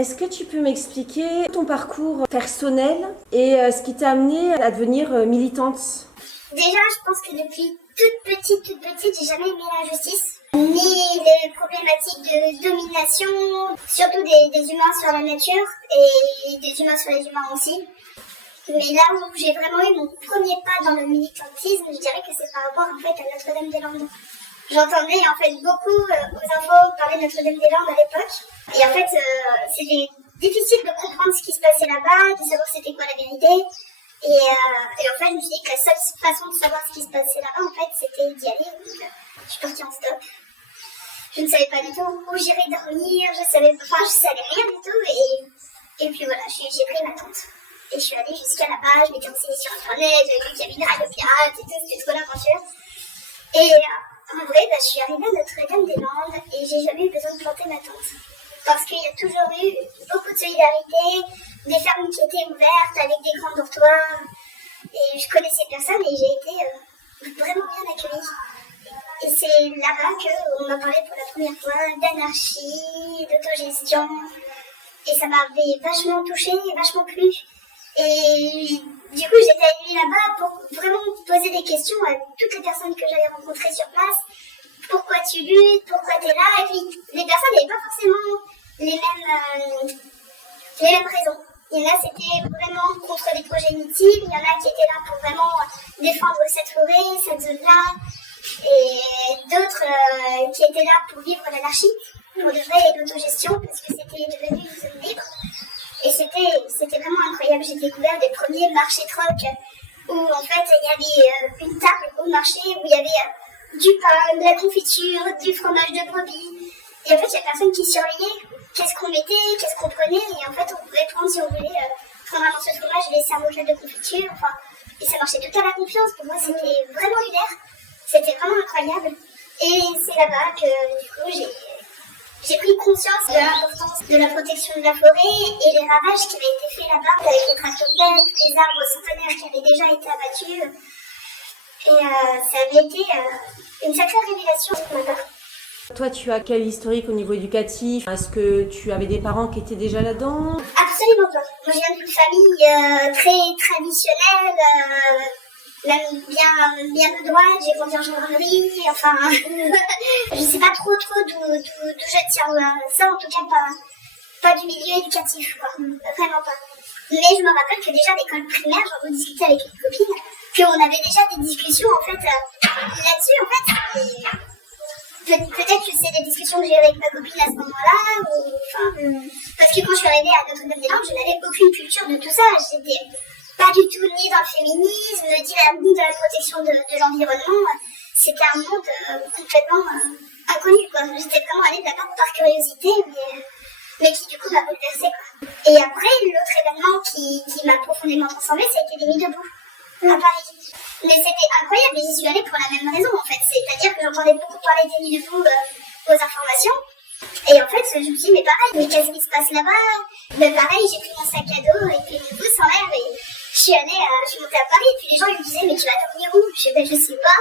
Est-ce que tu peux m'expliquer ton parcours personnel et ce qui t'a amené à devenir militante? Déjà, je pense que depuis toute petite, j'ai jamais aimé la justice, ni les problématiques de domination, surtout des humains sur la nature et des humains sur les humains aussi. Mais là où j'ai vraiment eu mon premier pas dans le militantisme, je dirais que c'est par rapport en fait à Notre-Dame-des-Landes. J'entendais en fait beaucoup aux infos parler de Notre-Dame-des-Landes à l'époque. Et en fait, c'était difficile de comprendre ce qui se passait là-bas, de savoir c'était quoi la vérité. Et en fait, je me suis dit que la seule façon de savoir ce qui se passait là-bas, en fait, c'était d'y aller. Donc, je suis partie en stop. Je ne savais pas du tout où j'irais dormir, je savais rien du tout. Et puis voilà, j'ai pris ma tente. Et je suis allée jusqu'à là-bas, je m'étais renseignée sur internet, j'avais vu qu'il y avait une radio pirate et tout, c'était trop l'aventure. Et en vrai, je suis arrivée à Notre-Dame-des-Landes et j'ai jamais eu besoin de planter ma tente. Parce qu'il y a toujours eu beaucoup de solidarité, des fermes qui étaient ouvertes avec des grands dortoirs. Et je connaissais personne et j'ai été vraiment bien accueillie. Et c'est là-bas qu'on m'a parlé pour la première fois d'anarchie, d'autogestion. Et ça m'avait vachement touchée et vachement plu. Et du coup, j'étais allée là-bas pour vraiment poser des questions à toutes les personnes que j'avais rencontrées sur place. Pourquoi tu luttes? Pourquoi tu es là? Et puis, les personnes n'avaient pas forcément les mêmes raisons. Il y en a, c'était vraiment contre les projets inutiles. Il y en a qui étaient là pour vraiment défendre cette forêt, cette zone-là. Et d'autres qui étaient là pour vivre l'anarchie, pour de vrai et l'autogestion, parce que c'était devenu une zone libre. Et c'était vraiment incroyable. J'ai découvert des premiers marchés trocs où en fait il y avait une table au marché où il y avait du pain, de la confiture, du fromage de brebis. Et en fait il y a personne qui surveillait qu'est-ce qu'on mettait, qu'est-ce qu'on prenait. Et en fait on pouvait prendre si on voulait prendre un morceau de fromage, laisser un bocal de confiture. Enfin, et ça marchait tout à la confiance. Pour moi c'était vraiment lunaire. C'était vraiment incroyable. Et c'est là-bas que du coup j'ai pris conscience de l'importance de la protection de la forêt et les ravages qui avaient été faits là-bas avec les tractopelles, tous les arbres centenaires qui avaient déjà été abattus. Et ça avait été une sacrée révélation pour ma part. Toi, tu as quel historique au niveau éducatif? Est-ce que tu avais des parents qui étaient déjà là-dedans? Absolument pas. Moi, je viens d'une famille très traditionnelle, même bien de droite. J'ai grandi en gendarmerie, enfin, je sais pas trop d'où je tiens ça, en tout cas pas du milieu éducatif, quoi. Vraiment pas. Mais je me rappelle que déjà à l'école primaire, j'en discutais avec une copine, qu'on avait déjà des discussions en fait là-dessus en fait. Peut-être que c'est des discussions que j'ai eues avec ma copine à ce moment-là, parce que quand je suis arrivée à Notre-Dame-des-Landes, je n'avais aucune culture de tout ça. J'étais pas du tout ni dans le féminisme, ni dans la protection de l'environnement. C'était un monde complètement inconnu, quoi. J'étais vraiment allée là-bas par curiosité, mais qui du coup m'a bouleversée, quoi. Et après, l'autre événement qui m'a profondément transformée, c'était les Nuits debout à Paris. Mais c'était incroyable et j'y suis allée pour la même raison en fait. C'est-à-dire que j'entendais beaucoup parler des Nuits debout aux informations. Et en fait, je me suis dit, mais pareil, mais qu'est-ce qui se passe là-bas? Ben pareil, j'ai pris mon sac à dos et puis le pouce en l'air et je suis montée à Paris et puis les gens ils me disaient, mais tu vas dormir où? Je sais pas.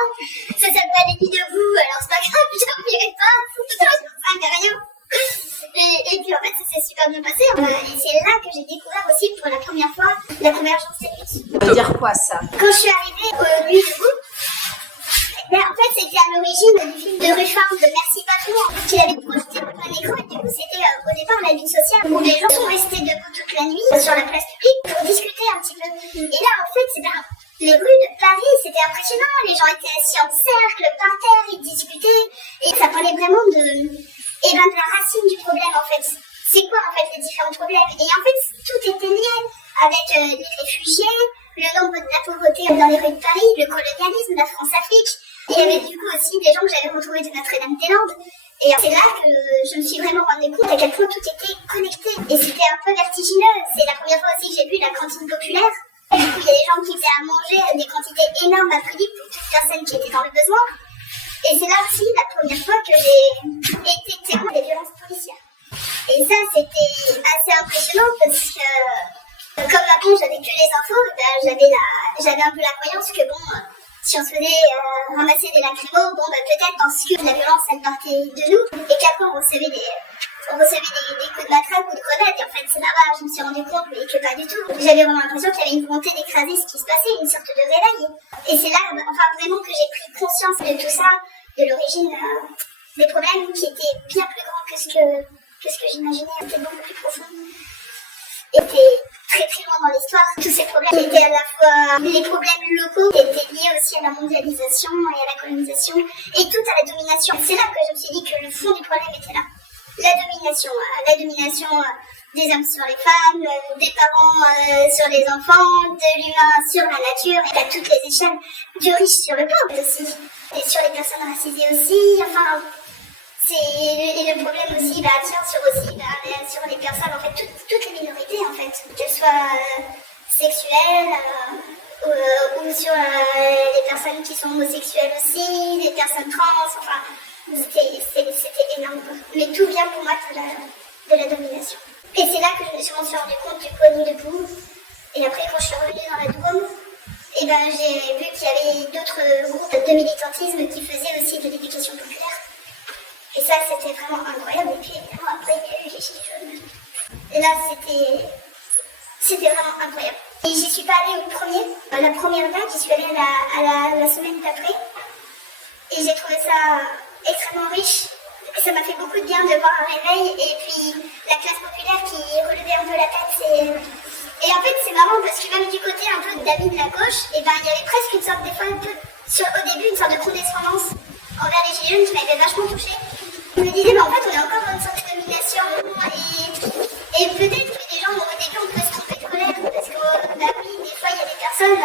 Ça s'appelle les Nuits debout, alors c'est pas grave, je dormirai pas. Ça ne rien. Et puis en fait ça s'est super bien passé. Et c'est là que j'ai découvert aussi pour la première fois la convergence des luttes. Ça veut dire quoi ça? Quand je suis arrivée aux Nuits debout, en fait c'était à l'origine du film de Ruffin de Merci Patron qu'il avait projeté pour plein écran et du coup c'était au départ la lutte sociale où les gens sont restés debout toute la nuit sur la place publique pour discuter un petit peu. Et là en fait les rues de Paris c'était impressionnant, les gens étaient assis en cercle, par terre, ils discutaient et ça parlait vraiment de la racine du problème en fait. C'est quoi en fait les différents problèmes? Et en fait tout était lié avec les réfugiés, le nombre de la pauvreté dans les rues de Paris, le colonialisme, la France-Afrique. Et il y avait du coup aussi des gens que j'avais retrouvés de Notre-Dame-des-Landes. Et c'est là que je me suis vraiment rendu compte à quel point tout était connecté. Et c'était un peu vertigineux. C'est la première fois aussi que j'ai vu la cantine populaire. Et du coup, il y a des gens qui faisaient à manger des quantités énormes à prix pour toute personne qui était dans le besoin. Et c'est là aussi la première fois que j'ai été témoin des violences policières. Et ça, c'était assez impressionnant parce que, comme avant, j'avais que les infos, j'avais un peu la croyance que bon, si on se faisait ramasser des lacrymos, bon, peut-être parce que la violence, elle partait de nous, et qu'après, on recevait on recevait des coups de matraque ou de grenades, et en fait c'est là-bas, je me suis rendu compte mais que pas du tout. J'avais vraiment l'impression qu'il y avait une volonté d'écraser ce qui se passait, une sorte de réveil. Et c'est là, enfin vraiment que j'ai pris conscience de tout ça, de l'origine des problèmes qui étaient bien plus grands que ce que j'imaginais, étaient beaucoup plus profonds. Étaient très très loin dans l'histoire. Tous ces problèmes qui étaient à la fois les problèmes locaux, qui étaient liés aussi à la mondialisation et à la colonisation, et tout à la domination. C'est là que je me suis dit que le fond du problème était là. La domination des hommes sur les femmes, des parents sur les enfants, de l'humain sur la nature, et à toutes les échelles, du riche sur le pauvre aussi, et sur les personnes racisées aussi, enfin... Et le problème aussi tient sur les personnes, en fait, toutes les minorités, en fait, qu'elles soient sexuelles ou sur les personnes qui sont homosexuelles aussi, les personnes trans, enfin, c'était énorme. Mais tout vient pour moi de la domination. Et c'est là que je m'en suis rendu compte du pognon debout. Et après, quand je suis revenue dans la Drôme, j'ai vu qu'il y avait d'autres groupes de militantisme qui faisaient aussi de l'éducation populaire. Et ça, c'était vraiment incroyable. Et puis, évidemment, après, il y a eu les Gilets jaunes. Et là, c'était vraiment incroyable. Et j'y suis pas allée au premier. La première vague, j'y suis allée à la semaine d'après. Et j'ai trouvé ça extrêmement riche. Ça m'a fait beaucoup de bien de voir un réveil. Et puis, la classe populaire qui relevait un peu la tête. Et en fait, c'est marrant parce que même du côté un peu d'amis de la gauche, il y avait presque une sorte, des fois, au début, une sorte de condescendance envers les Gilets jaunes qui m'avait vachement touchée. Je me disais, en fait, on est encore dans une sorte de domination et peut-être que des gens, au début, on peut se tromper de colère parce que, oui, des fois, il y a des personnes,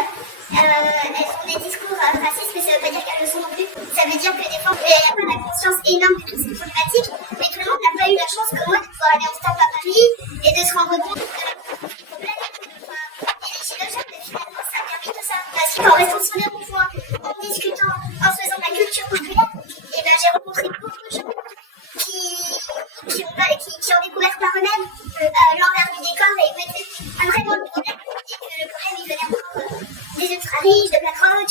elles ont des discours racistes, mais ça ne veut pas dire qu'elles le sont non plus. Ça veut dire que des fois, il n'y a pas la conscience énorme de toutes ces problématiques, mais tout le monde n'a pas eu la chance, comme moi, de pouvoir aller en stop à Paris et de se rendre compte de la problème. Et les Gilets jaunes, finalement, ça a permis tout ça. Parce qu'en restant sur les ronds-points, en discutant, en se faisant de la culture populaire, j'ai rencontré beaucoup de gens qui ont découvert par eux-mêmes l'envers du décor et où était vraiment le problème. Et que le problème, il venait encore des ultra-riches, de BlackRock,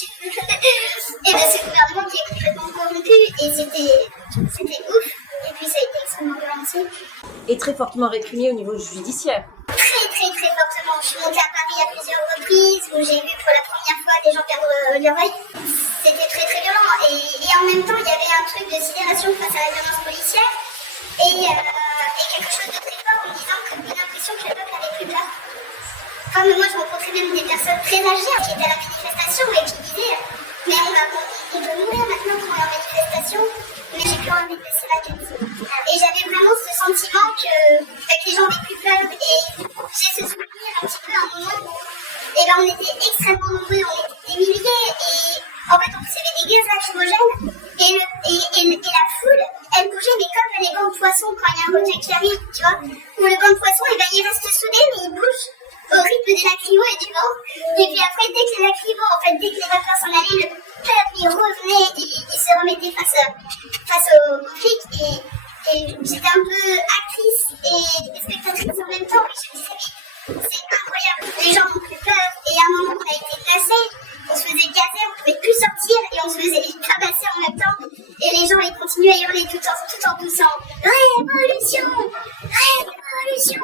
et de ce gouvernement qui est complètement corrompu. Et c'était ouf. Et puis ça a été extrêmement violent aussi. Et très fortement réprimé au niveau judiciaire. Très, très, très fortement. Je suis montée à Paris à plusieurs reprises où j'ai vu pour la première fois des gens perdre leur œil. C'était très, très violent. Et en même temps, il y avait un truc de sidération face à la violence policière et quelque chose de très fort en me disant que j'ai l'impression que le peuple avait plus peur. Comme moi, je rencontrais même des personnes très âgées qui étaient à la manifestation et qui disaient mais on peut mourir maintenant quand on est en manifestation, mais j'ai plus envie de baisser la tête. Et j'avais vraiment ce sentiment que les gens avaient plus peur. Et j'ai ce souvenir un petit peu à un moment où on était extrêmement nombreux, on était des milliers, et en fait on recevait des gaz lacrymogènes, et la foule, elle bougeait, mais comme les bancs de poissons quand il y a un rejet qui arrive, tu vois, où le banc de poissons, il reste soudé, mais il bouge au rythme des lacrymos et du vent. Et puis après, dès que les lacrymos, dès que les vapeurs s'en allaient, le peuple, il revenait, il se remettait face au conflit, et j'étais un peu actrice et spectatrice en même temps, et je me disais, mais c'est incroyable, les gens n'ont plus peur, et à un moment, on a été glacés, on se faisait gazer, on pouvait plus sortir, et on se faisait tabasser en même temps, et les gens, ils continuaient à hurler tout en poussant, révolution, révolution.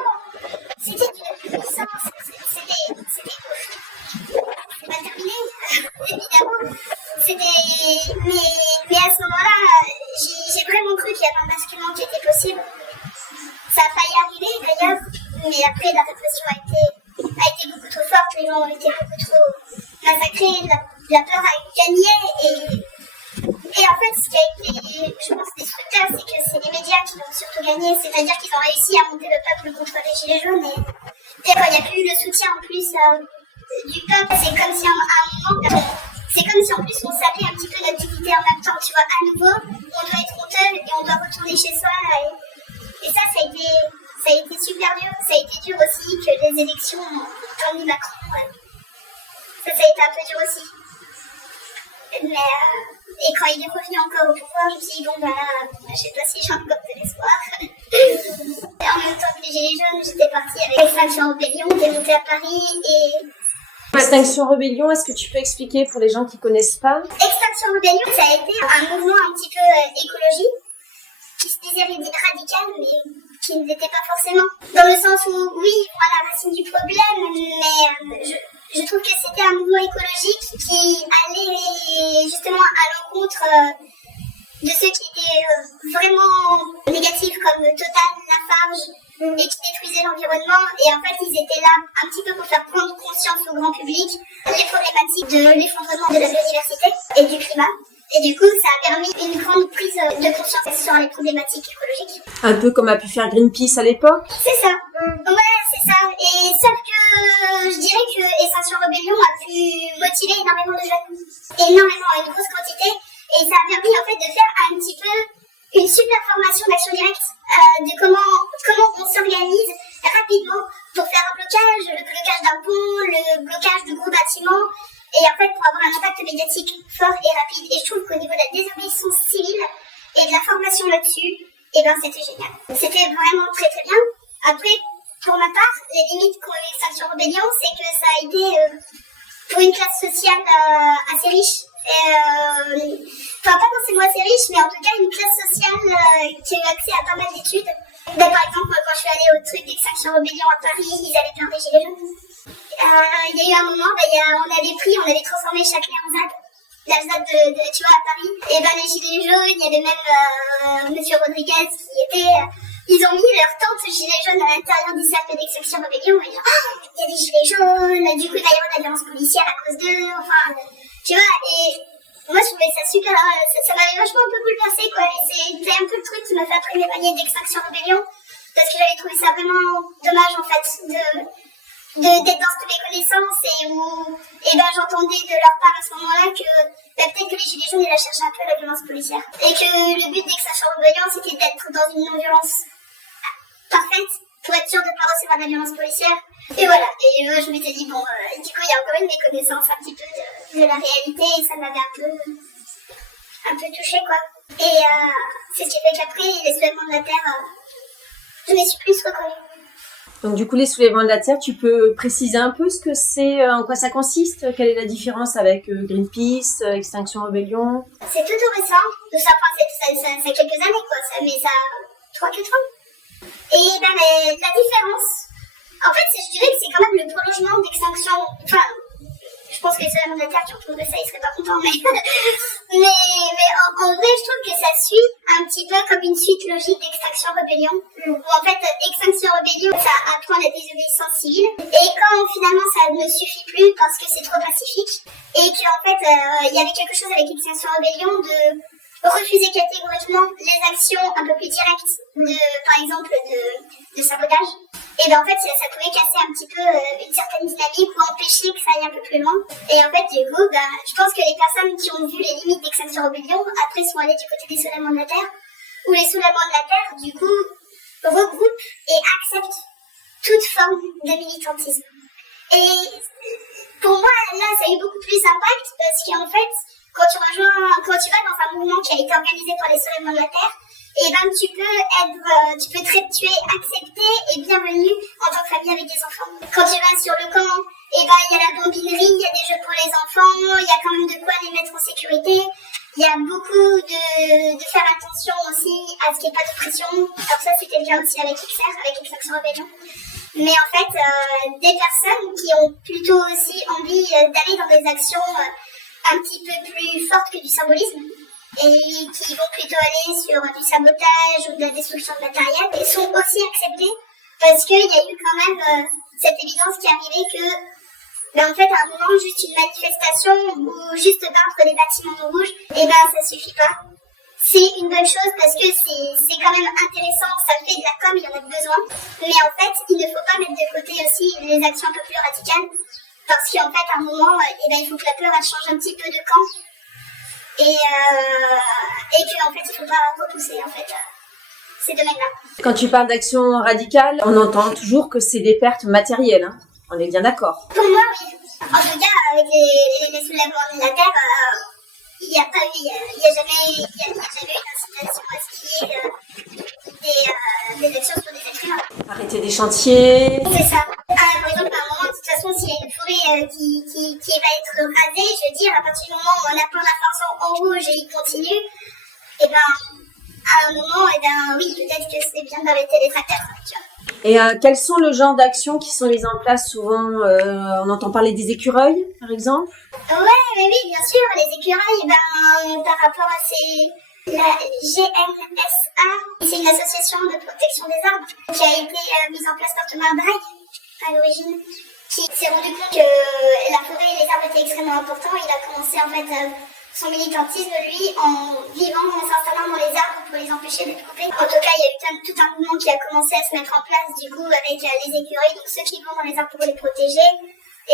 C'était d'une puissance, c'était ouf. C'est pas terminé, évidemment. Mais à ce moment-là, j'ai vraiment cru qu'il y avait un basculement qui était possible. Ça a failli arriver d'ailleurs, mais après la répression a été beaucoup trop forte, les gens ont été beaucoup trop massacrés, la peur a gagné, et en fait ce qui a été, je pense, destructeur, c'est que c'est les médias qui l'ont surtout gagné, c'est-à-dire qu'ils ont réussi à monter le peuple contre les Gilets jaunes, et quand il n'y a plus le soutien en plus du peuple, c'est comme si à un moment, c'est comme si en plus on savait un petit peu notre dignité en même temps, tu vois, à nouveau, on doit être honteux et on doit retourner chez soi, et ça a été super dur. Ça a été dur aussi que les élections ont mis Macron. Ça a été un peu dur aussi. Mais, et quand il est revenu encore au pouvoir, je me suis dit, bon, je sais pas si j'ai encore de l'espoir. Et en même temps que les Gilets jaunes, j'étais partie avec Extinction Rebellion, j'étais montée à Paris et... Extinction Rebellion, est-ce que tu peux expliquer pour les gens qui connaissent pas? Extinction Rebellion, ça a été un mouvement un petit peu écologique, qui se disait radical, mais qui ne l'étaient pas forcément. Dans le sens où, oui, ils vont à la racine du problème, mais je trouve que c'était un mouvement écologique qui allait justement à l'encontre de ceux qui étaient vraiment négatifs comme Total, Lafarge, et qui détruisaient l'environnement. Et en fait, ils étaient là un petit peu pour faire prendre conscience au grand public les problématiques de l'effondrement de la biodiversité et du climat. Et du coup, ça a permis une grande prise de conscience sur les problématiques écologiques. Un peu comme a pu faire Greenpeace à l'époque. C'est ça. Ouais, c'est ça. Et sauf que je dirais que Extinction Rebellion a pu motiver énormément de jeunes. Énormément, une grosse quantité. Et ça a permis en fait de faire un petit peu une super formation d'action directe de comment on s'organise rapidement pour faire un blocage, le blocage d'un pont, le blocage de gros bâtiments. Et en fait, pour avoir un impact médiatique fort et rapide. Et je trouve qu'au niveau de la désobéissance civile et de la formation là-dessus, eh ben, c'était génial. C'était vraiment très très bien. Après, pour ma part, les limites qu'ont eu Extinction Rebellion, c'est que ça a été pour une classe sociale assez riche. Enfin, pas forcément assez riche, mais en tout cas une classe sociale qui a eu accès à pas mal d'études. Ben, par exemple, quand je suis allée au truc d'Extinction Rebellion à Paris, ils avaient plein des gilets jaunes. Il y a eu un moment, on avait transformé Châtelet en ZAD. La ZAD tu vois, à Paris. Et ben, les gilets jaunes, il y avait même Monsieur Rodriguez qui était... ils ont mis leur tente gilets jaunes à l'intérieur du cercle d'Extinction Rebellion. Et genre, il y a des gilets jaunes, du coup, il va y avoir de la violence policière à cause d'eux. Enfin, tu vois, et moi, je trouvais ça super... ça m'avait vachement un peu bouleversé, quoi. Et c'était un peu le truc qui m'a fait après m'éloigner d'Extinction Rebellion. Parce que j'avais trouvé ça vraiment dommage, en fait, d'être dans toutes les connaissances et où j'entendais de leur part à ce moment-là que peut-être que les gilets jaunes ils cherchaient un peu la violence policière et que le but d'Extinction Rebellion c'était d'être dans une non-violence parfaite pour être sûr de ne pas recevoir de la violence policière. Et voilà, et je m'étais dit bon, du coup il y a encore une méconnaissance un petit peu de la réalité et ça m'avait un peu touchée, quoi. Et c'est ce qui fait qu'après les soulèvements de la Terre, je me suis plus reconnue. Donc du coup, les soulèvements de la Terre, tu peux préciser un peu ce que c'est, en quoi ça consiste, quelle est la différence avec Greenpeace, Extinction Rebellion? C'est tout récent, ça fait quelques années quoi, mais ça 3-4 ans. Et ben la différence, en fait je dirais que c'est quand même le prolongement d'Extinction, enfin je pense que les soulèvements de la Terre qui retrouvent ça, ils seraient pas contents, mais en vrai je trouve que ça suit un petit peu comme une suite logique d'Extinction Rebellion, où en fait Extinction Rebellion ça apprend la désobéissance civile, et quand finalement ça ne suffit plus parce que c'est trop pacifique, et qu'en fait il y avait quelque chose avec Extinction Rebellion de refuser catégoriquement les actions un peu plus directes par exemple de sabotage. Et ben en fait ça pouvait casser un petit peu une certaine dynamique ou empêcher que ça aille un peu plus loin. Et en fait du coup je pense que les personnes qui ont vu les limites d'Extinction Rebellion après sont allées du côté des soulèvements de la Terre, où les soulèvements de la Terre du coup regroupent et acceptent toute forme de militantisme. Et pour moi là ça a eu beaucoup plus d'impact parce qu'en fait quand tu vas dans un mouvement qui a été organisé par les soulèvements de la Terre, et ben tu peux es accepté et bienvenu en tant que famille avec des enfants. Quand tu vas sur le camp, et ben il y a la bambinerie, il y a des jeux pour les enfants, il y a quand même de quoi les mettre en sécurité. Il y a beaucoup de faire attention aussi à ce qu'il n'y ait pas de pression. Alors ça c'était le cas aussi avec XR, avec Extinction Rebellion. Mais en fait, des personnes qui ont plutôt aussi envie d'aller dans des actions un petit peu plus fortes que du symbolisme, et qui vont plutôt aller sur du sabotage ou de la destruction de matériel, et sont aussi acceptés parce qu'il y a eu quand même cette évidence qui est arrivée que en fait à un moment juste une manifestation ou juste peindre des bâtiments en rouge, et ça suffit pas. C'est une bonne chose parce que c'est quand même intéressant, ça fait de la com, il y en a besoin, mais en fait il ne faut pas mettre de côté aussi les actions un peu plus radicales, parce qu'en fait à un moment il faut que la peur elle change un petit peu de camp. Et qu'en fait, il ne faut pas repousser en fait, ces domaines-là. Quand tu parles d'action radicale, on entend toujours que c'est des pertes matérielles. Hein. On est bien d'accord. Pour moi, oui. En tout cas, avec les soulèvements de la Terre, il n'y a jamais eu une incitation à ce qu'il y ait des actions sur des êtres humains. Arrêter des chantiers. C'est ça. Par exemple, à un moment, de toute façon, s'il y a une forêt qui va être rasée, je veux dire, à partir du moment où on a plein d'informations en rouge et il continue, et à un un moment, oui, peut-être que c'est bien d'arrêter les tracteurs, tu vois. Et quels sont le genre d'actions qui sont mises en place souvent on entend parler des écureuils, par exemple? Ouais, mais oui, bien sûr, les écureuils, par rapport à la GNSA, c'est une association de protection des arbres qui a été mise en place par Thomas Drake à l'origine, qui s'est rendu compte que la forêt et les arbres étaient extrêmement importants. Il a commencé en fait son militantisme, lui, en vivant, en s'installant dans les arbres pour les empêcher d'être coupés. En tout cas, il y a eu tout un mouvement qui a commencé à se mettre en place, du coup, avec les écureuils, donc ceux qui vont dans les arbres pour les protéger.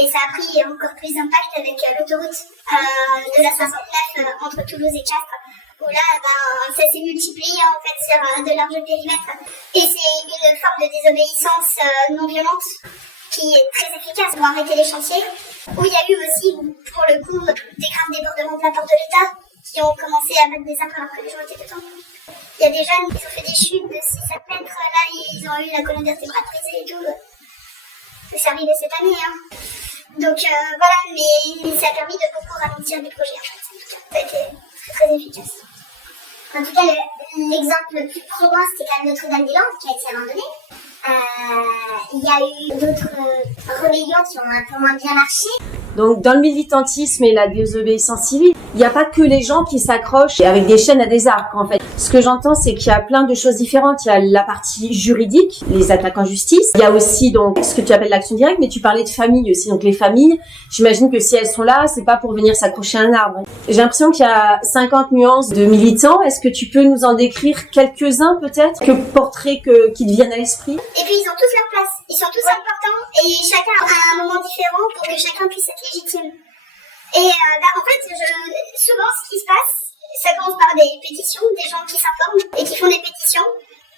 Et ça a pris encore plus d'impact avec l'autoroute de la 69 entre Toulouse et Castres, où là, ça s'est multiplié en fait sur de larges périmètres. Et c'est une forme de désobéissance non violente qui est très efficace pour arrêter les chantiers, où il y a eu aussi, pour le coup, des graves débordements de la part de l'État qui ont commencé à mettre des arbres alors que les gens étaient dedans. Il y a des jeunes qui ont fait des chutes de 6-7 mètres, là ils ont eu la colonne vertébrale brisée et tout. C'est arrivé cette année, hein. Donc voilà, mais ça a permis de beaucoup ralentir les projets en fait. Ça a été très efficace. En tout cas, l'exemple le plus probant, c'était quand même Notre-Dame-des-Landes qui a été abandonné. Il y a eu d'autres rébellions qui ont un peu moins bien marché. Donc, dans le militantisme et la désobéissance civile, il n'y a pas que les gens qui s'accrochent avec des chaînes à des arcs, en fait. Ce que j'entends, c'est qu'il y a plein de choses différentes. Il y a la partie juridique, les attaques en justice. Il y a aussi, donc, ce que tu appelles l'action directe, mais tu parlais de famille aussi. Donc, les familles, j'imagine que si elles sont là, c'est pas pour venir s'accrocher à un arbre. J'ai l'impression qu'il y a 50 nuances de militants. Est-ce que tu peux nous en décrire quelques-uns, peut-être? Quelques portraits qui te viennent à l'esprit? Et puis, ils ont tous leur place. Ils sont tous importants. Et chacun a un moment différent pour que chacun puisse être légitime. Et en fait, souvent, ce qui se passe, ça commence par des pétitions, des gens qui s'informent et qui font des pétitions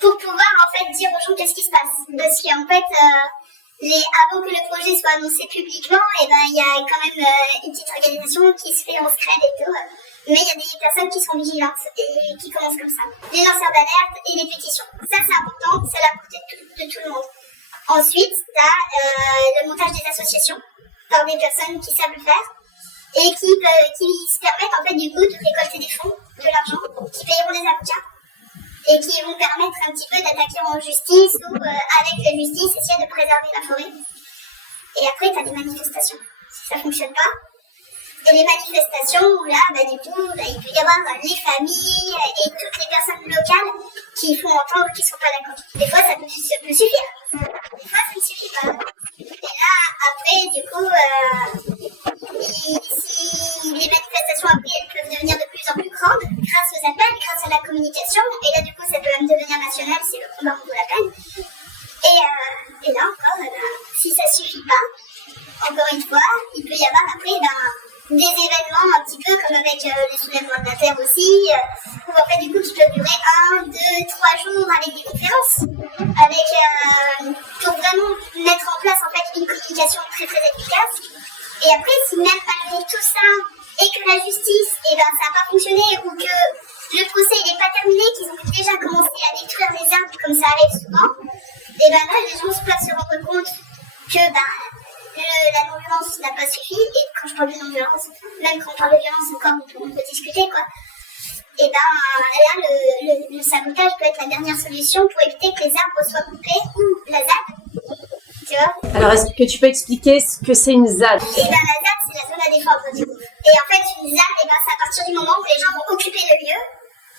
pour pouvoir en fait dire aux gens qu'est-ce qui se passe. Parce qu'en fait, avant que le projet soit annoncé publiquement, il y a quand même une petite organisation qui se fait en scred et tout. Mais il y a des personnes qui sont vigilantes et qui commencent comme ça. Les lanceurs d'alerte et les pétitions. Ça, c'est important, c'est à la portée de tout le monde. Ensuite, tu as le montage des associations par des personnes qui savent le faire et qui se permettent en fait du coup de récolter des fonds, de l'argent, qui payeront des avocats et qui vont permettre un petit peu d'attaquer en justice ou avec la justice essayer de préserver la forêt. Et après, tu as des manifestations. Si ça fonctionne pas, et les manifestations où là, du coup, il peut y avoir les familles et toutes les personnes locales qui font entendre qu'ils ne sont pas d'accord. Des fois, ça peut suffire. Des fois, ça ne suffit pas. Et là, après, du coup, si les manifestations après, elles peuvent devenir de plus en plus grandes grâce aux appels, grâce à la communication. Et là, du coup, ça peut même devenir national si le combat en vaut la peine. Et là encore, si ça ne suffit pas, encore une fois, il peut y avoir après des événements un petit peu comme avec les soulèvements de la terre aussi, où en fait du coup qui peuvent durer 1, 2, 3 jours avec des conférences, pour vraiment mettre en place en fait une communication très très efficace. Et après, si même malgré tout ça, et que la justice, ça n'a pas fonctionné, ou que le procès n'est pas terminé, qu'ils ont déjà commencé à détruire les arbres comme ça arrive souvent, et là les gens peuvent se rendre compte que la non-violence n'a pas suffi, et quand je parle de non-violence, même quand on parle de violence encore, on peut discuter, quoi. Et là, le sabotage peut être la dernière solution pour éviter que les arbres soient coupés, ou la ZAD, tu vois. Alors, est-ce que tu peux expliquer ce que c'est une ZAD? Et la ZAD, c'est la zone à défendre, du coup. Et en fait, une ZAD, c'est à partir du moment où les gens vont occuper le lieu,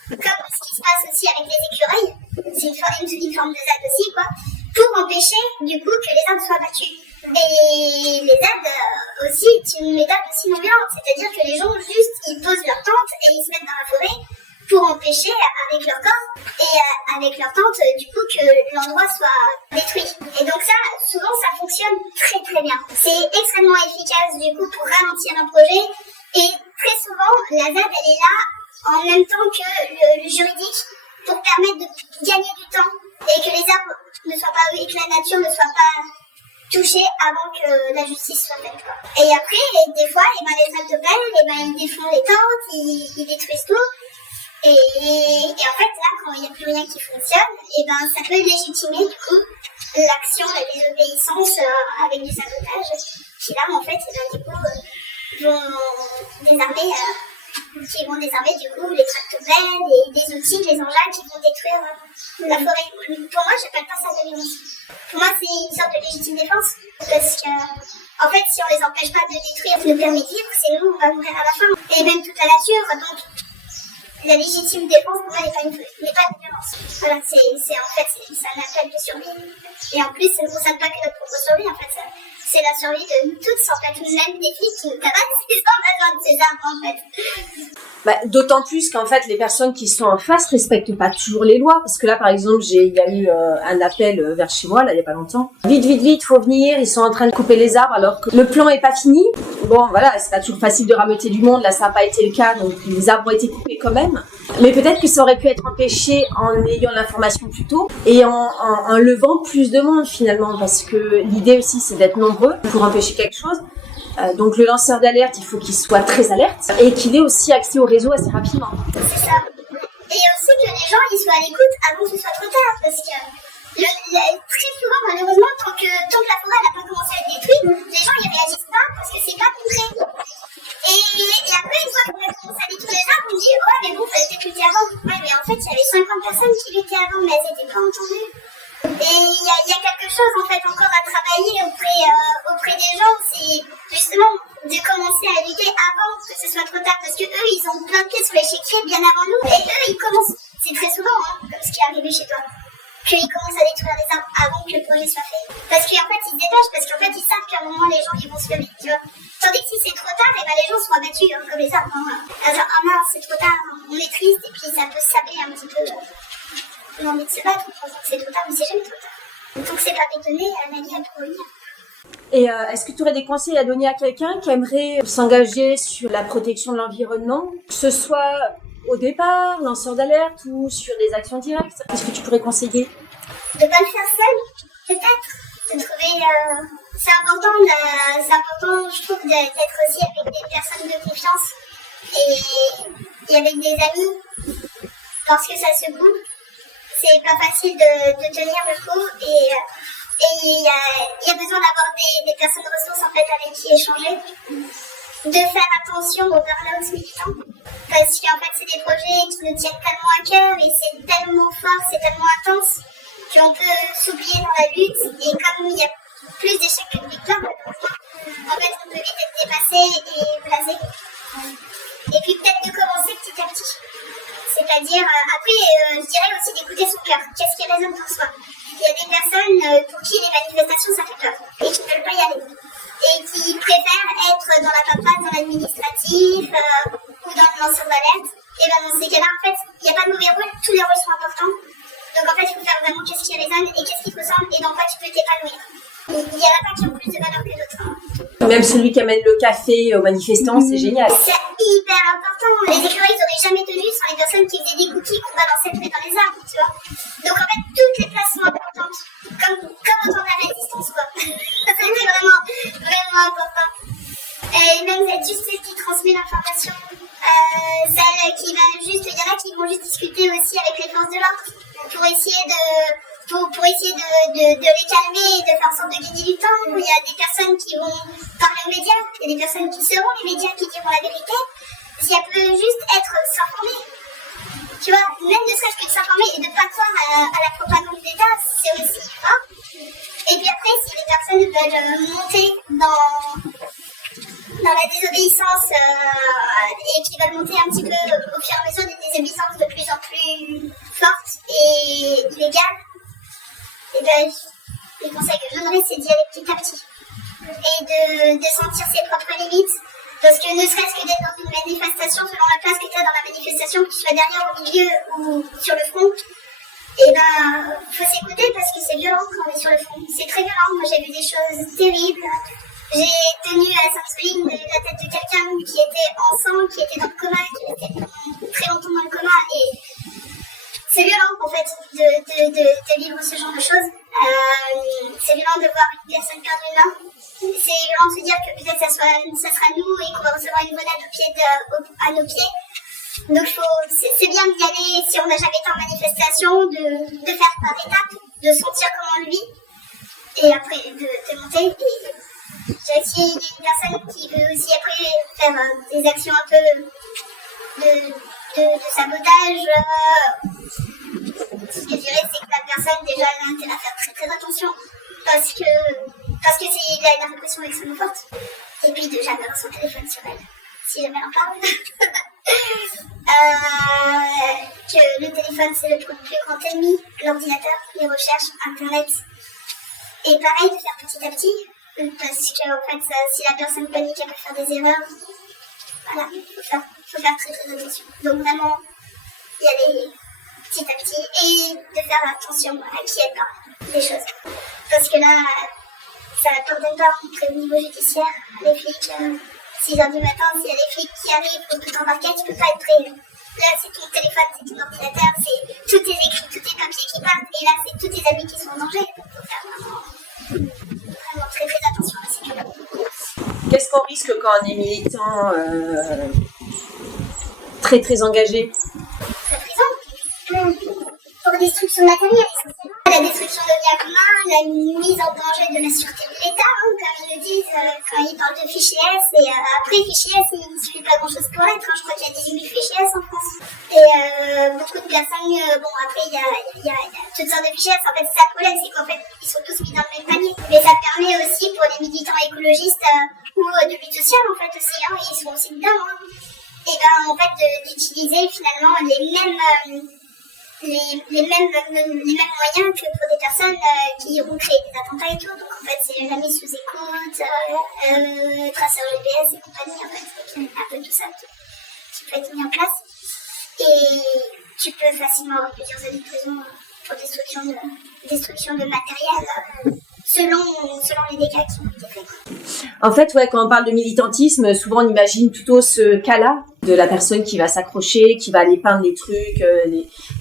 comme ce qui se passe aussi avec les écureuils, c'est une forme de ZAD aussi, quoi, pour empêcher, du coup, que les arbres soient battus. Et les ZAD aussi, c'est une méthode aussi non violente, c'est-à-dire que les gens juste, ils posent leur tente et ils se mettent dans la forêt pour empêcher avec leur corps et avec leur tente, du coup, que l'endroit soit détruit. Et donc ça, souvent, ça fonctionne très très bien. C'est extrêmement efficace, du coup, pour ralentir un projet. Et très souvent, la ZAD, elle est là en même temps que le juridique pour permettre de gagner du temps et que les arbres ne soient pas, et que la nature ne soit pas touchés avant que la justice soit faite, quoi. Et après, des fois, les altophènes, ils défont les tentes, ils détruisent tout. Et en fait, là, quand il n'y a plus rien qui fonctionne, ça peut légitimer, du coup, l'action de désobéissance avec du sabotage, qui là, en fait, du coup, vont désarmer qui vont désarmer du coup les tractopelles et des outils, les engins qui vont détruire la forêt. Pour moi, j'appelle pas ça de la violence. Pour moi, c'est une sorte de légitime défense parce que, en fait, si on les empêche pas de détruire le permis de vivre, c'est nous, on va mourir à la fin. Et même toute la nature, donc la légitime défense pour moi n'est pas une violence. Voilà, c'est un appel de survie. Et en plus, ça ne concerne pas que notre propre survie, en fait, c'est la survie de nous toutes, en fait, même des flics qui nous tabassent, ils ont besoin de ces armes, en fait. D'autant plus qu'en fait, les personnes qui sont en face respectent pas toujours les lois. Parce que là, par exemple, il y a eu un appel vers chez moi, là, il y a pas longtemps. Vite, faut venir, ils sont en train de couper les arbres alors que le plan est pas fini. Bon, voilà, c'est pas toujours facile de rameuter du monde, là, ça n'a pas été le cas, donc les arbres ont été coupés quand même. Mais peut-être que ça aurait pu être empêché en ayant l'information plus tôt et en levant plus de monde finalement, parce que l'idée aussi, c'est d'être nombreux pour empêcher quelque chose. Donc le lanceur d'alerte, il faut qu'il soit très alerte et qu'il ait aussi accès au réseau assez rapidement. C'est ça. Et aussi que les gens ils soient à l'écoute avant que ce soit trop tard, parce que très souvent, malheureusement, tant que la forêt n'a pas commencé à être détruite, les gens y réagissent pas parce que c'est pas concret. Et après, une fois qu'on a commencé à détruire les arbres, on dit ouais, mais bon, fallait peut-être lutter avant. Ouais, mais en fait, il y avait 50 personnes qui luttaient avant, mais elles n'étaient pas entendues. Et il y a quelque chose en fait encore à travailler auprès des gens, c'est justement de commencer à lutter avant que ce soit trop tard, parce que eux ils ont plein de pieds sur l'échiquier bien avant nous, et eux ils commencent, c'est très souvent comme ce qui est arrivé chez toi, qu'ils commencent à détruire les arbres avant que le projet soit fait, parce qu'en fait ils se dépêchent, parce qu'en fait ils savent qu'à un moment les gens ils vont se lever, tu vois, tandis que si c'est trop tard, et ben les gens seront abattus comme les arbres, alors ah mince c'est trop tard, on est triste, et puis ça peut sabler un petit peu. On a envie de se battre en pensant que c'est trop tard, mais c'est jamais trop tard. Donc c'est pas bétonné, la vie a pour revenir. Et est-ce que tu aurais des conseils à donner à quelqu'un qui aimerait s'engager sur la protection de l'environnement, que ce soit au départ, lanceur d'alerte ou sur des actions directes? Qu'est-ce que tu pourrais conseiller? De pas le faire seul, peut-être. De trouver... c'est important, je trouve, d'être aussi avec des personnes de confiance et avec des amis, parce que ça se bouge. C'est pas facile de tenir, je trouve, et il y a besoin d'avoir des personnes ressources en fait avec qui échanger, de faire attention aux burn-out militants, parce qu'en fait c'est des projets qui nous tiennent tellement à cœur et c'est tellement fort, c'est tellement intense qu'on peut s'oublier dans la lutte, et comme il y a plus d'échecs que de victoires, en fait on peut vite être dépassé et blasé. Et puis peut-être de commencer petit à petit. C'est-à-dire, après, je dirais aussi d'écouter son cœur. Qu'est-ce qui résonne pour soi? Il y a des personnes pour qui les manifestations, ça fait peur. Et qui ne veulent pas y aller. Et qui préfèrent être dans la paperasse, dans l'administratif, ou dans le lanceur d'alerte. Et bien dans ces cas-là, en fait, il n'y a pas de mauvais rôles. Tous les rôles sont importants. Donc en fait, il faut faire vraiment qu'est-ce qui résonne et qu'est-ce qui te ressemble et dans quoi tu peux t'épanouir. Il n'y en a pas qui ont plus de valeur que d'autres. Même celui qui amène le café aux manifestants, c'est génial. C'est hyper important. Les écureuils, ils n'auraient jamais tenu sans les personnes qui faisaient des cookies qu'on balançait dans les arbres, tu vois. Donc en fait, toutes les places sont importantes. Comme au temps de la résistance, quoi. C'était vraiment, vraiment important. Et même juste celle qui transmet l'information. Celle qui va juste, il y en a qui vont juste discuter aussi avec les forces de l'ordre pour essayer de les calmer et de faire en sorte de gagner du temps. Il y a des personnes qui vont parler aux médias, il y a des personnes qui seront les médias qui diront la vérité. Si elle peut juste être s'informer, tu vois, même ne serait-ce que de s'informer et de ne pas croire à la propagande d'État, c'est aussi fort. Et puis après, si les personnes veulent monter dans la désobéissance et qui veulent monter un petit peu au fur et à mesure des désobéissances de plus en plus fortes et illégales, et ben, les conseils que je donnerais, c'est d'y aller petit à petit et de sentir ses propres limites, parce que ne serait-ce que d'être dans une manifestation, selon la place que tu as dans la manifestation, que tu sois derrière, au milieu ou sur le front, et ben faut s'écouter parce que c'est violent quand on est sur le front, c'est très violent. Moi j'ai vu des choses terribles. J'ai tenu à Sainte-Soline la tête de quelqu'un qui était en sang, qui était dans le coma, qui était très longtemps dans le coma, et c'est violent en fait de vivre ce genre de choses. C'est violent de voir une personne perdre une main. C'est violent de se dire que peut-être ça sera nous et qu'on va recevoir une grenade à nos pieds. Donc c'est bien d'y aller si on n'a jamais été en manifestation, de faire par étapes, de sentir comment on le vit, et après de monter. Et j'ai aussi une personne qui veut aussi après faire des actions un peu de sabotage. Ce que je dirais, c'est que la personne, déjà, elle a intérêt à faire très très attention. Parce que il a une répression extrêmement forte. Et puis de jamais avoir son téléphone sur elle, si jamais elle en parle. Que le téléphone, c'est le plus grand ennemi, l'ordinateur, les recherches, Internet. Et pareil, de faire petit à petit. Parce que, en fait, si la personne panique, elle peut faire des erreurs. Voilà, il faut faire très très attention. Donc vraiment, y aller petit à petit et de faire attention à qui elle parle des choses. Parce que là, ça ne pardonne pas rentrer au niveau judiciaire. Les flics, 6h du matin, s'il y a des flics qui arrivent pour tout embarquer, tu peux pas être prêt. Là, c'est ton téléphone, c'est ton ordinateur, c'est tous tes écrits, tous tes papiers qui partent, et là, c'est tous tes amis qui sont en danger. Donc, il faut faire vraiment très très attention à la sécurité. Qu'est-ce qu'on risque quand on est militant très très engagé? La prison, pour destruction matérielle, essentiellement. La destruction de biens communs, la mise en danger de la sûreté de l'État, comme ils le disent quand ils parlent de fichier S. Et après, fichier S, il ne suffit pas grand-chose pour l'être. Je crois qu'il y a 18 000 fichiers S en France. Et beaucoup de personnes, après, il y a toutes sortes de fichiers S. En fait, c'est ça le problème, c'est qu'en fait, ils sont tous mis dans le même panier. Mais ça permet aussi pour les militants écologistes ou de lutte sociale, en fait, aussi. Ils sont aussi dedans. Et en fait, d'utiliser finalement les mêmes moyens que pour des personnes qui ont créé des attentats et tout. Donc en fait, c'est la mise sous écoute, traceur GPS et compagnie, en fait, un peu tout ça qui peut être mis en place. Et tu peux facilement avoir plusieurs années de prison pour destruction de matériel selon les dégâts qui ont été faits. En fait, quand on parle de militantisme, souvent on imagine plutôt ce cas-là de la personne qui va s'accrocher, qui va aller peindre les trucs.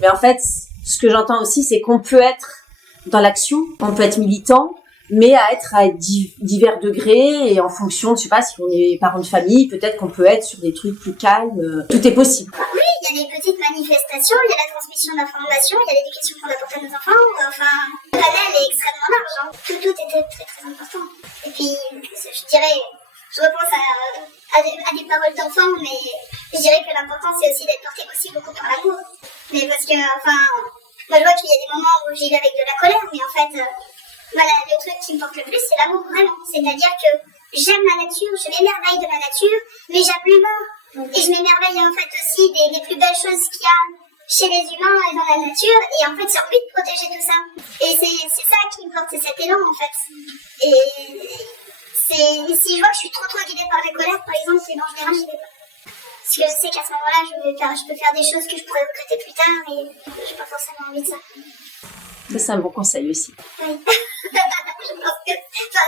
Mais en fait, ce que j'entends aussi, c'est qu'on peut être dans l'action, on peut être militant, mais à divers degrés et en fonction, je sais pas, si on est parent de famille, peut-être qu'on peut être sur des trucs plus calmes. Tout est possible. Oui, il y a des petites manifestations, il y a la transmission d'informations, il y a l'éducation qu'on apporte à nos enfants. Enfin, le panel est extrêmement large. Tout était très très important. Et puis, je dirais, je repense à des paroles d'enfants, mais je dirais que l'important c'est aussi d'être porté aussi beaucoup par l'amour. Mais parce que, moi je vois qu'il y a des moments où j'y vais avec de la colère, mais en fait, le truc qui me porte le plus, c'est l'amour, vraiment. C'est-à-dire que j'aime la nature, je m'émerveille de la nature, mais j'aime l'humain. Et je m'émerveille en fait aussi des plus belles choses qu'il y a chez les humains et dans la nature. Et en fait, j'ai envie de protéger tout ça. Et c'est ça qui me porte, c'est cet élan en fait. Et si je vois que je suis trop guidée par la colère, par exemple, c'est en général, j'y vais pas. Parce que je sais qu'à ce moment-là, je peux faire des choses que je pourrais regretter plus tard et j'ai pas forcément envie de ça. Ça, c'est un bon conseil aussi. Oui. Je pense que,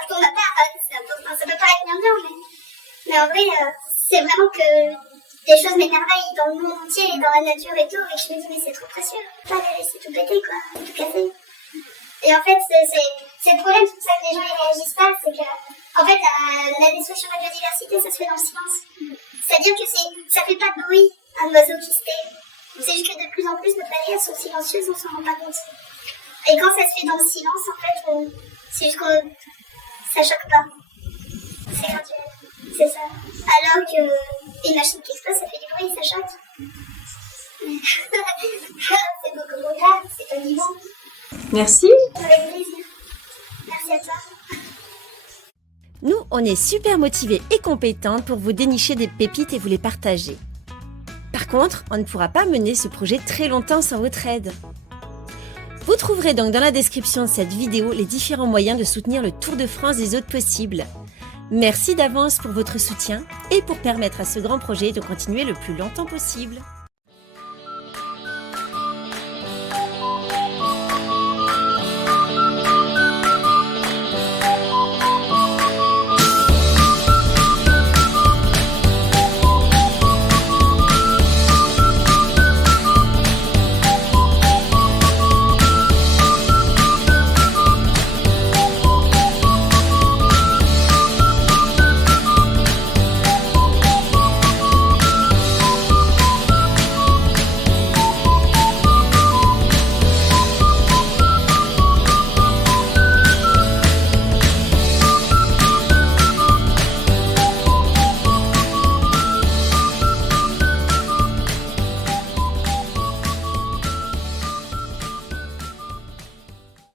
qu'on n'a pas, ça peut paraître bien, mais en vrai, c'est vraiment que des choses m'émerveillent dans le monde entier et dans la nature et tout, et je me dis, mais c'est trop précieux. Pas les laisser tout péter, quoi, tout casser. Et en fait, c'est le problème, c'est pour ça que les gens ne réagissent pas, c'est que, en fait, la destruction de la biodiversité, ça se fait dans le silence. C'est-à-dire que ça fait pas de bruit, un oiseau qui se tait. C'est juste que de plus en plus, nos planètes sont silencieuses, on s'en rend pas compte. Et quand ça se fait dans le silence, en fait, c'est juste que ça choque pas. C'est graduel, c'est ça. Alors que une machine qui explose, ça fait du bruit, ça choque. C'est beaucoup trop grave, c'est pas vivant. Merci. Avec plaisir. Merci à toi. Nous, on est super motivés et compétentes pour vous dénicher des pépites et vous les partager. Par contre, on ne pourra pas mener ce projet très longtemps sans votre aide. Vous trouverez donc dans la description de cette vidéo les différents moyens de soutenir le Tour de France des Autres Possibles. Merci d'avance pour votre soutien et pour permettre à ce grand projet de continuer le plus longtemps possible.